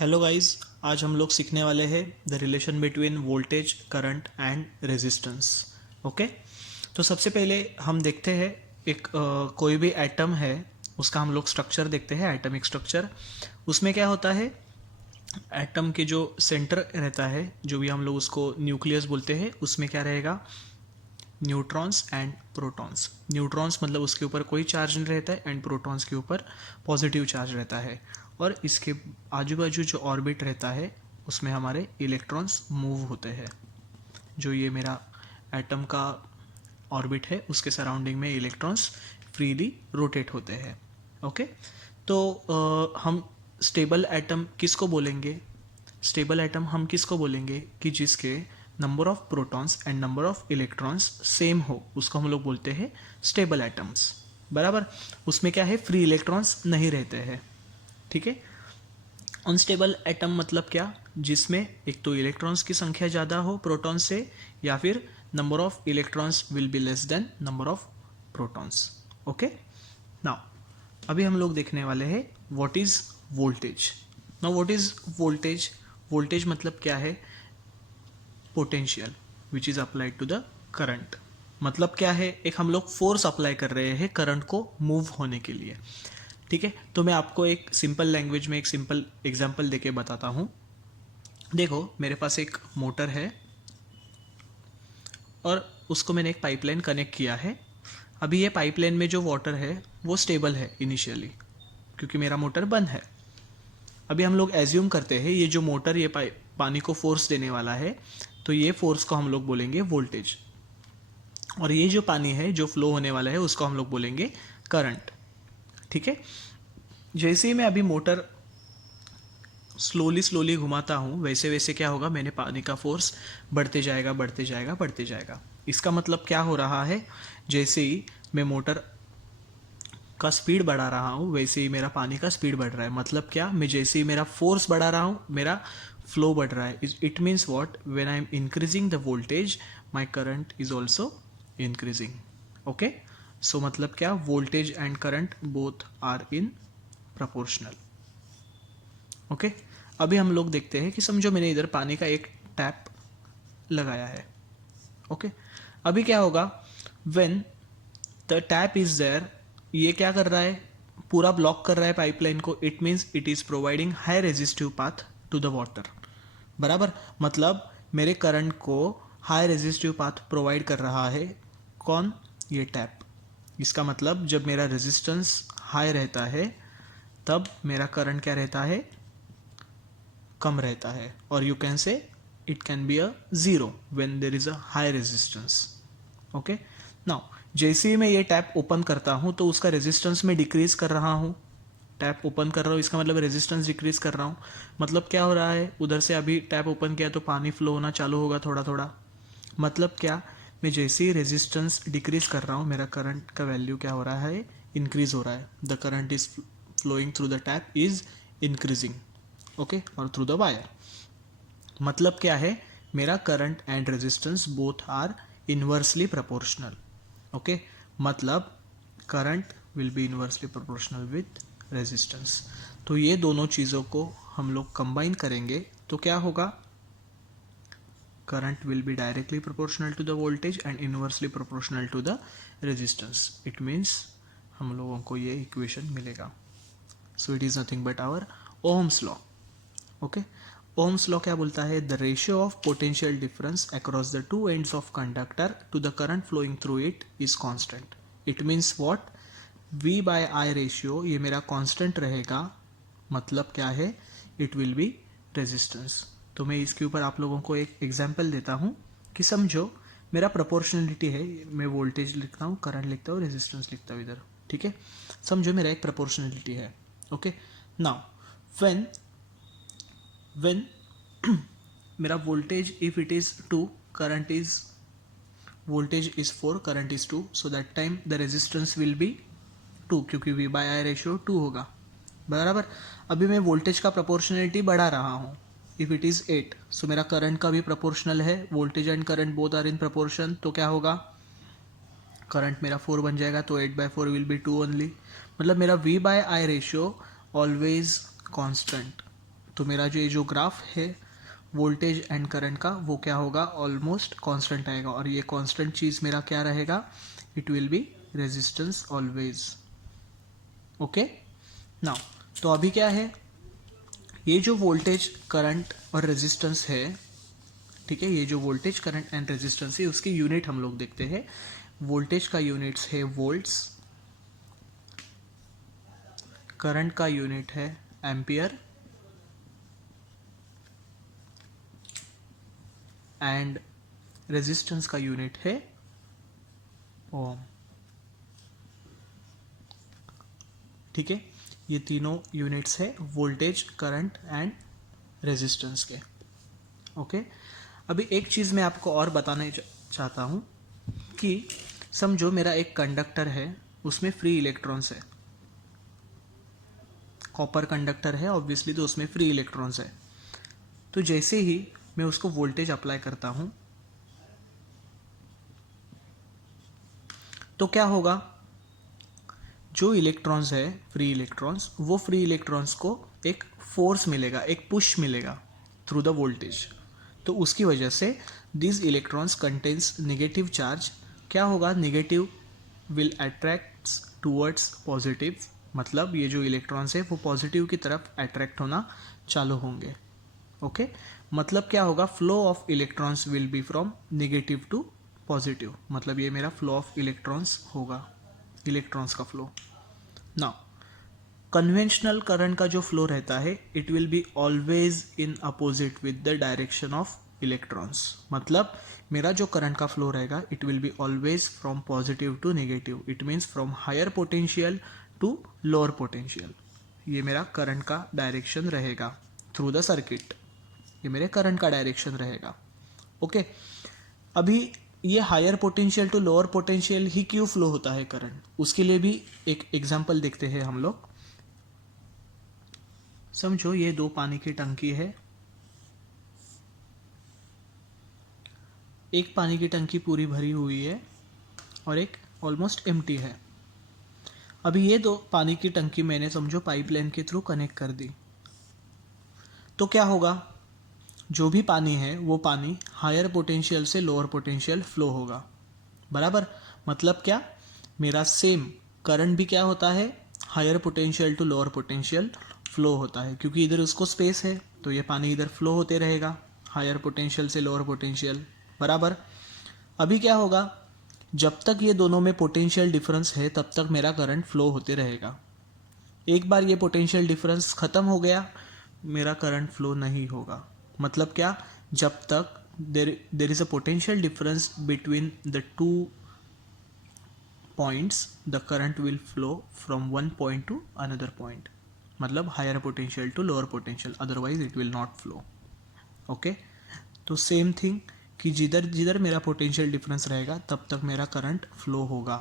Hello guys, आज हम लोग सीखने वाले हैं the relation between voltage, current and resistance. Okay, तो सबसे पहले हम देखते हैं एक कोई भी एटम है उसका हम लोग स्ट्रक्चर देखते हैं, एटमिक स्ट्रक्चर। उसमें क्या होता है, एटम के जो सेंटर रहता है, जो भी हम लोग उसको न्यूक्लियस बोलते हैं, उसमें क्या रहेगा, न्यूट्रॉन्स एंड प्रोटॉन्स। न्यूट्रॉन्स मतलब उसके ऊपर कोई चार्ज नहीं रहता है एंड प्रोटॉन्स के ऊपर पॉजिटिव चार्ज रहता है। और इसके आजू बाजू जो ऑर्बिट रहता है उसमें हमारे इलेक्ट्रॉन्स मूव होते हैं। जो ये मेरा एटम का ऑर्बिट है उसके सराउंडिंग में इलेक्ट्रॉन्स फ्रीली रोटेट होते हैं। ओके, तो हम स्टेबल एटम किसको बोलेंगे? स्टेबल एटम हम किसको बोलेंगे कि जिसके number of protons and number of electrons same हो, उसको हम लोग बोलते हैं स्टेबल एटम्स। बराबर, उसमें क्या है, फ्री इलेक्ट्रॉन्स नहीं रहते हैं। ठीक है। अनस्टेबल एटम मतलब क्या, जिसमें एक तो इलेक्ट्रॉन्स की संख्या ज़्यादा हो प्रोटॉन से, या फिर number of electrons will be less than number of protons. Okay, now अभी हम लोग देखने वाले हैं what is voltage. Now what is voltage? Voltage मतलब क्या है, potential which is applied to the current. मतलब क्या है, एक हम लोग फोर्स अप्लाई कर रहे हैं करंट को मूव होने के लिए। ठीक है, तो मैं आपको एक सिंपल लैंग्वेज में एक सिंपल एग्जांपल देके बताता हूँ। देखो, मेरे पास एक मोटर है और उसको मैंने एक पाइपलाइन कनेक्ट किया है। अभी ये पाइपलाइन में जो वाटर है वो स्टेबल है इनिशियली, क्योंकि मेरा मोटर बंद है। अभी हम लोग एज्यूम करते हैं ये जो मोटर ये पानी को फोर्स देने वाला है, तो ये फोर्स को हम लोग बोलेंगे वोल्टेज। और ये जो पानी है जो फ्लो होने वाला है उसको हम लोग बोलेंगे करंट। ठीक है। जैसे ही मैं अभी मोटर स्लोली स्लोली घुमाता हूँ, वैसे वैसे क्या होगा, मैंने पानी का फोर्स बढ़ते जाएगा बढ़ते जाएगा बढ़ते जाएगा। इसका मतलब क्या हो रहा है, जैसे ही मैं मोटर का स्पीड बढ़ा रहा हूँ वैसे ही मेरा पानी का स्पीड बढ़ रहा है। मतलब क्या, मैं जैसे ही मेरा फोर्स बढ़ा रहा हूँ मेरा फ्लो बढ़ रहा है। It means what, when I am increasing the voltage my current is also increasing. Okay, so मतलब क्या, voltage and current both are in proportional. Okay, अभी हम लोग देखते हैं कि समझो मैंने इधर पानी का एक टैप लगाया है। ओके, अभी क्या होगा, when the tap is there, ये क्या कर रहा है, पूरा ब्लॉक कर रहा है पाइपलाइन को। It means it is providing high resistive path to the water. बराबर, मतलब मेरे करंट को हाई रेजिस्टिव पाथ प्रोवाइड कर रहा है कौन, ये टैप। इसका मतलब जब मेरा रेजिस्टेंस हाई रहता है तब मेरा करंट क्या रहता है, कम रहता है। और you can say it can be a zero when there is a high resistance. Okay, now जैसे ही मैं ये टैप ओपन करता हूँ तो उसका रेजिस्टेंस में डिक्रीज कर रहा हूँ। टैप ओपन कर रहा हूँ इसका मतलब रेजिस्टेंस डिक्रीज कर रहा हूँ। मतलब क्या हो रहा है, उधर से अभी टैप ओपन किया तो पानी फ्लो होना चालू होगा थोड़ा थोड़ा। मतलब क्या, मैं जैसे ही रेजिस्टेंस डिक्रीज कर रहा हूँ मेरा करंट का वैल्यू क्या हो रहा है, इंक्रीज हो रहा है। The current is flowing through the tap is increasing. Okay, और थ्रू द वायर। मतलब क्या है, मेरा current and resistance both are inversely proportional. Okay, मतलब current will be inversely proportional with resistance. तो ये दोनों चीज़ों को हम लोग कंबाइन करेंगे तो क्या होगा, current will be directly proportional to the voltage and inversely proportional to the resistance. It means हम लोगों को ये इक्वेशन मिलेगा। So it is nothing but our Ohm's law. Okay, Ohm's law क्या बोलता है, the ratio of potential difference across the two ends of conductor to the current flowing through it is constant. It means what, V by I ratio ये मेरा constant रहेगा। मतलब क्या है, it will B resistance. तो मैं इसके ऊपर आप लोगों को एक एग्जांपल देता हूँ कि समझो मेरा प्रोपोर्शनलिटी है, मैं वोल्टेज लिखता हूँ, करंट लिखता हूँ, रेजिस्टेंस लिखता हूँ इधर। ठीक है, समझो मेरा एक प्रोपोर्शनलिटी है। ओके, नाउ व्हेन व्हेन मेरा voltage if it is 2, current is, voltage is 4, current is 2, so that time the resistance will be 2, क्योंकि V बाय I रेशियो 2 होगा। बराबर, अभी मैं वोल्टेज का प्रोपोर्शनलिटी बढ़ा रहा हूँ। इफ इट इज 8, सो मेरा करंट का भी प्रोपोर्शनल है, voltage and current both are in proportion. तो क्या होगा, करंट मेरा 4 बन जाएगा, तो 8/4 विल बी 2 ओनली। मतलब मेरा V by I ratio always constant. तो मेरा जो ये जो ग्राफ है वोल्टेज एंड करंट का वो क्या होगा, ऑलमोस्ट कांस्टेंट आएगा। और ये कांस्टेंट चीज़ मेरा क्या रहेगा, it will B resistance always. Okay now, तो अभी क्या है, ये जो वोल्टेज करंट और रेजिस्टेंस है, ठीक है, ये जो वोल्टेज करंट एंड रेजिस्टेंस है उसकी यूनिट हम लोग देखते हैं। वोल्टेज का यूनिट्स है वोल्ट्स, करंट का यूनिट है एम्पियर एंड रेजिस्टेंस का यूनिट है ओम। ठीक है, ये तीनों यूनिट्स है वोल्टेज, करंट एंड रेजिस्टेंस के। ओके, अभी एक चीज़ मैं आपको और बताना चाहता हूँ कि समझो मेरा एक कंडक्टर है, उसमें फ्री इलेक्ट्रॉन्स है, कॉपर कंडक्टर है ऑब्वियसली, तो उसमें फ्री इलेक्ट्रॉन्स है। तो जैसे ही मैं उसको वोल्टेज अप्लाई करता हूँ तो क्या होगा, जो इलेक्ट्रॉन्स है फ्री इलेक्ट्रॉन्स, वो फ्री इलेक्ट्रॉन्स को एक फोर्स मिलेगा, एक पुश मिलेगा थ्रू द वोल्टेज। तो उसकी वजह से this electrons contains negative charge. क्या होगा, negative will attracts towards positive, मतलब ये जो इलेक्ट्रॉन्स है वो पॉजिटिव की तरफ अट्रैक्ट होना चालू होंगे। ओके, मतलब क्या होगा, flow of electrons will be from negative to positive, मतलब ये मेरा फ्लो ऑफ इलेक्ट्रॉन्स होगा, इलेक्ट्रॉन्स का फ्लो। नाउ कन्वेंशनल करंट का जो फ्लो रहता है, it will be always in opposite with the direction of electrons, मतलब मेरा जो करंट का फ्लो रहेगा it will be always from positive to negative, it means from higher potential to lower potential. ये मेरा करंट का डायरेक्शन रहेगा through the circuit, ये मेरे करंट का डायरेक्शन रहेगा। ओके, अभी ये higher potential to lower potential ही क्यों फ्लो होता है करंट, उसके लिए भी एक एग्जांपल देखते हैं हम लोग। समझो ये दो पानी की टंकी है, एक पानी की टंकी पूरी भरी हुई है और एक ऑलमोस्ट एम्प्टी है। अभी ये दो पानी की टंकी मैंने समझो पाइपलाइन के थ्रू कनेक्ट कर दी, तो क्या होगा, जो भी पानी है वो पानी हायर पोटेंशियल से लोअर पोटेंशियल फ्लो होगा, बराबर। मतलब क्या, मेरा सेम करंट भी क्या होता है, higher potential to lower potential flow होता है, क्योंकि इधर उसको स्पेस है तो ये पानी इधर फ्लो होते रहेगा हायर पोटेंशियल से लोअर पोटेंशियल, बराबर। अभी क्या होगा, जब तक ये दोनों में पोटेंशियल डिफरेंस है तब तक मेरा करंट फ्लो होते रहेगा। एक बार ये पोटेंशियल डिफरेंस ख़त्म हो गया, मेरा करंट फ्लो नहीं होगा। मतलब क्या, जब तक there is a potential difference between the two points, the current will flow from one point to another point, मतलब higher potential to lower potential, otherwise it will not flow. Okay, तो same thing कि जिधर जिधर मेरा potential difference रहेगा तब तक मेरा करंट फ्लो होगा।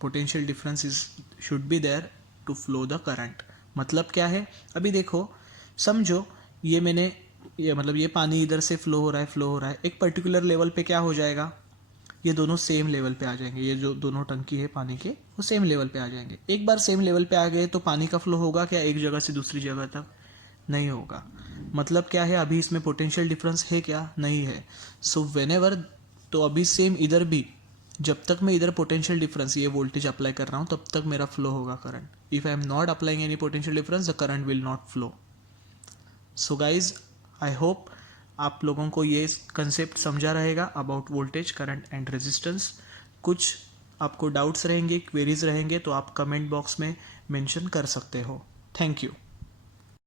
Potential difference is should be there to flow the current. मतलब क्या है, अभी देखो, समझो ये मैंने ये मतलब ये पानी इधर से फ्लो हो रहा है, एक पर्टिकुलर लेवल पे क्या हो जाएगा, ये दोनों सेम लेवल पे आ जाएंगे, ये जो दोनों टंकी है पानी के वो सेम लेवल पे आ जाएंगे। एक बार सेम लेवल पे आ गए तो पानी का फ्लो होगा क्या एक जगह से दूसरी जगह तक, नहीं होगा। मतलब क्या है, अभी इसमें पोटेंशियल डिफरेंस है क्या, नहीं है। सो व्हेनेवर, तो अभी सेम इधर भी, जब तक मैं इधर पोटेंशियल डिफरेंस ये वोल्टेज अप्लाई कर रहा हूँ तब तक मेरा फ्लो होगा current. If I am not applying any potential difference the current will not flow. So guys, I hope आप लोगों को ये कंसेप्ट समझा रहेगा about voltage, current and resistance. कुछ आपको डाउट्स रहेंगे, क्वेरीज रहेंगे तो आप कमेंट बॉक्स में मेंशन कर सकते हो। Thank you.